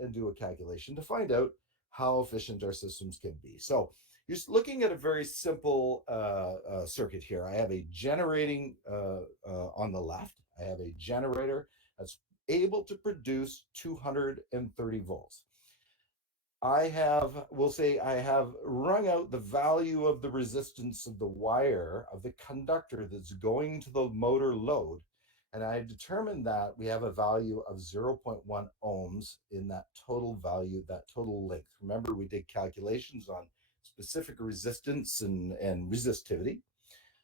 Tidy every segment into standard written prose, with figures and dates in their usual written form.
and do a calculation to find out how efficient our systems can be. So you're looking at a very simple circuit here. I have a generating on the left. I have a generator that's able to produce 230 volts. We'll say I have wrung out the value of the resistance of the wire of the conductor that's going to the motor load. And I determined that we have a value of zero point 0.1 ohms in that total value, that total length. Remember, we did calculations on specific resistance and resistivity.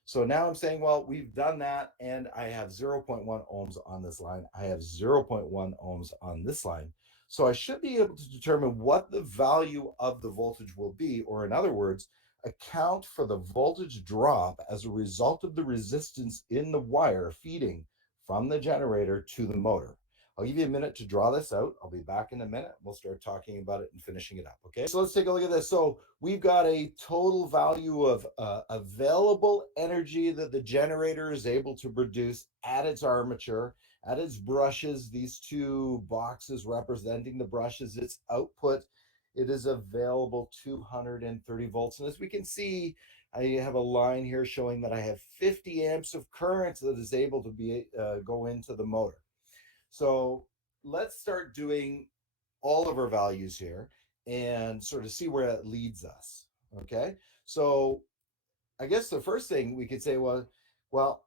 So now I'm saying, well, we've done that, and I have zero point 0.1 ohms on this line. I have zero point 0.1 ohms on this line. So I should be able to determine what the value of the voltage will be, or in other words, account for the voltage drop as a result of the resistance in the wire feeding from the generator to the motor. I'll give you a minute to draw this out. I'll be back in a minute. We'll start talking about it and finishing it up. Okay, so let's take a look at this. So we've got a total value of available energy that the generator is able to produce at its armature, at its brushes, these two boxes representing the brushes, its output. It is available 230 volts. And as we can see, I have a line here showing that I have 50 amps of current that is able to be go into the motor. So let's start doing all of our values here and sort of see where that leads us. Okay. So I guess the first thing we could say was, well,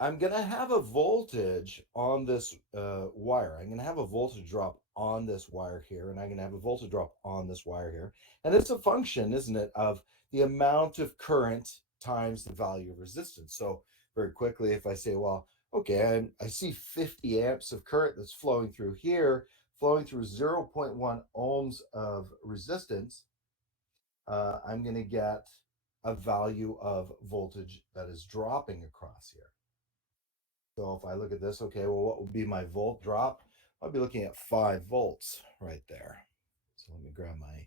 I'm going to have a voltage on this wire. I'm going to have a voltage drop on this wire here, and I'm going to have a voltage drop on this wire here. And it's a function, isn't it, of the amount of current times the value of resistance. So very quickly, if I say, well, okay, I see 50 amps of current that's flowing through here, flowing through 0.1 ohms of resistance, I'm going to get a value of voltage that is dropping across here. So if I look at this, okay, well, what would be my volt drop? I'll be looking at 5 volts right there. So let me grab my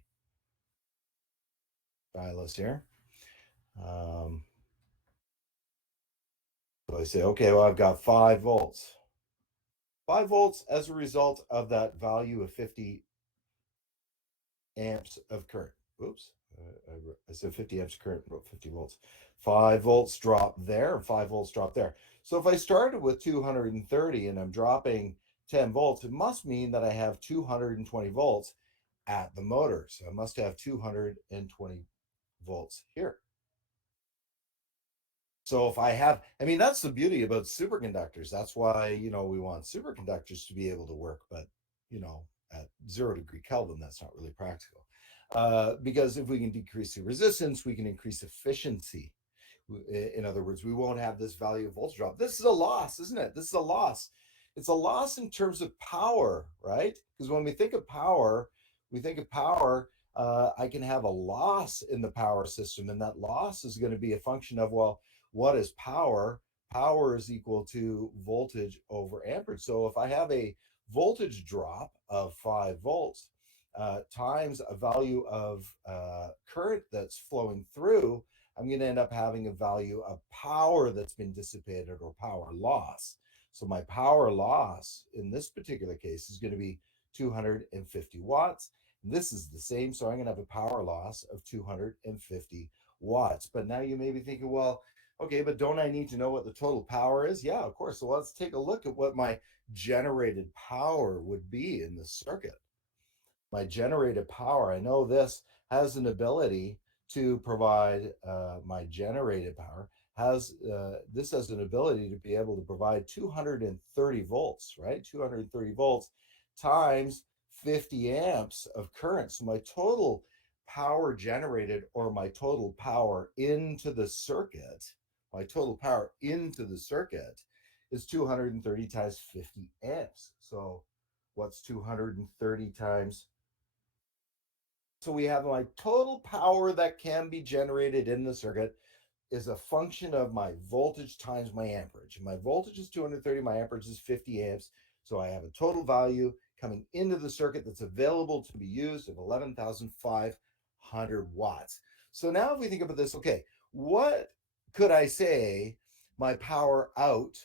stylus here. So I say, okay, well, I've got 5 volts. 5 volts as a result of that value of 50 amps of current. Oops, I said 50 amps of current, wrote 50 volts. 5 volts drop there, 5 volts drop there. So if I started with 230 and I'm dropping 10 volts, it must mean that I have 220 volts at the motor. So I must have 220 volts here. So if I have, I mean, that's the beauty about superconductors. That's why, we want superconductors to be able to work, but, at 0 degree Kelvin, that's not really practical. Because if we can decrease the resistance, we can increase efficiency. In other words, we won't have this value of voltage drop. This is a loss, isn't it? This is a loss. It's a loss in terms of power, right? Because when we think of power, I can have a loss in the power system, and that loss is going to be a function of, well, what is power? Power is equal to voltage over amperage. So if I have a voltage drop of 5 volts times a value of current that's flowing through, I'm going to end up having a value of power that's been dissipated, or power loss. So my power loss in this particular case is going to be 250 watts. This is the same, so I'm going to have a power loss of 250 watts. But now you may be thinking, well, okay, but don't I need to know what the total power is? Yeah, of course. So let's take a look at what my generated power would be in this circuit. My generated power, I know this has an ability to provide my generated power this has an ability to be able to provide 230 volts, right? 230 volts times 50 amps of current. So my total power generated, or my total power into the circuit, is 230 times 50 amps. So what's 230 times? So we have my total power that can be generated in the circuit is a function of my voltage times my amperage. My voltage is 230, my amperage is 50 amps. So I have a total value coming into the circuit that's available to be used of 11,500 watts. So now if we think about this, okay, what could I say my power out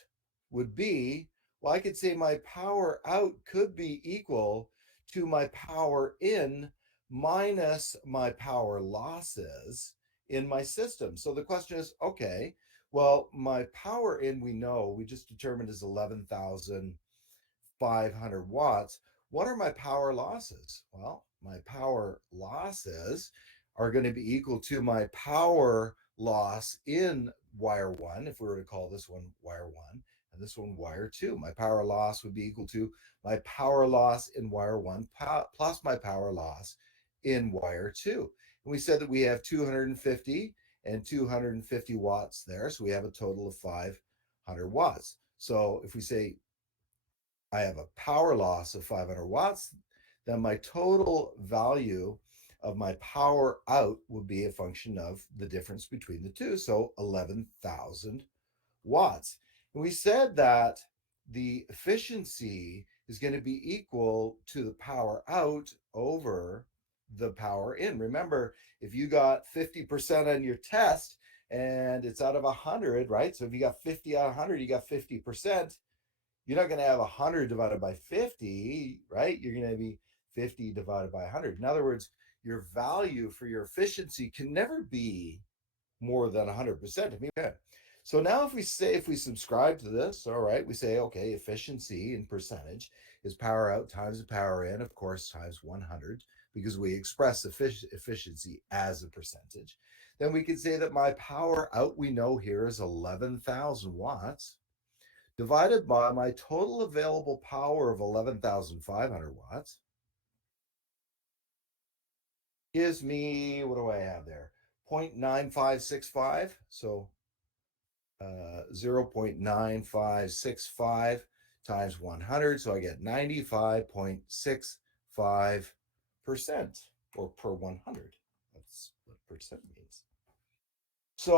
would be Well, I could say my power out could be equal to my power in minus my power losses in my system. So the question is, okay, well, my power in, we know, we just determined is 11,500 watts. What are my power losses? Well, my power losses are going to be equal to my power loss in wire one, if we were to call this one wire one, and this one wire two. My power loss would be equal to my power loss in wire one plus my power loss in wire two. And we said that we have 250 and 250 watts there. So we have a total of 500 watts. So if we say I have a power loss of 500 watts, then my total value of my power out would be a function of the difference between the two. So 11,000 watts. And we said that the efficiency is going to be equal to the power out over the power in. Remember, if you got 50% on your test and it's out of 100, right? So if you got 50 out of 100, you got 50%. You're not going to have 100 divided by 50, right? You're going to be 50 divided by 100. In other words, your value for your efficiency can never be more than 100%. I mean, okay. So now if we subscribe to this, all right, we say, okay, efficiency in percentage is power out times the power in, of course, times 100, because we express efficiency as a percentage. Then we can say that my power out, we know here, is 11,000 watts divided by my total available power of 11,500 watts gives me, what do I have there? 0.9565. So 0.9565 times 100. So I get 95.65% or per 100. That's what percent means.